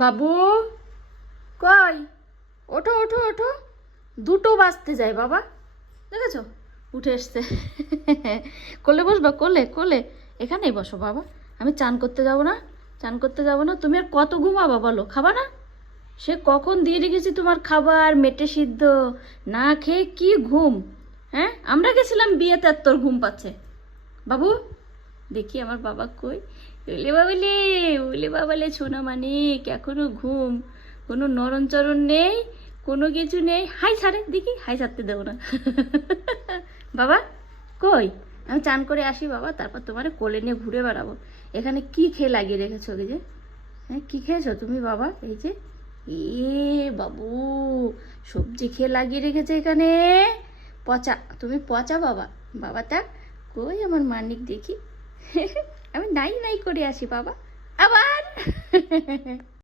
বাবু কই? ওঠো ওঠো ওঠো, 2টো বাজতে যায় বাবা, দেখেছো? উঠে এসছে। কোলে বসবা, কোলে কোলে, এখানেই বসো বাবা। আমি চান করতে যাব না, চান করতে যাব না। তুমি আর কত ঘুমাবা বলো? খাবা না? সে কখন দিয়ে রেখেছি তোমার খাবার, মেটে সিদ্ধ, না খেয়ে কি ঘুম। হ্যাঁ, আমরা গেছিলাম বিয়েতে আর তোর ঘুম পাচ্ছে। বাবু দেখি আমার বাবা কই। ওলে বাবালে, ওলে বাবালে সোনা মানিক, এখনো ঘুম, কোনো নরণচরণ নেই, কোনো কিছু নেই। হাই ছাড়ে দেখি, হাই ছাড়তে দেবো না। বাবা কই? আমি চান করে আসি বাবা, তারপর তোমার কোলে নিয়ে ঘুরে বেড়াবো। এখানে কি খেয়ে লাগিয়ে রেখেছো? ওই যে, হ্যাঁ কি খেয়েছো তুমি বাবা? এই যে, এ বাবু, সবজি খেয়ে লাগিয়ে রেখেছে এখানে। পচা, তুমি পচা বাবা। বাবাটা কই আমার মানিক দেখি। আমি নাই নাই করে আসি বাবা, আবার।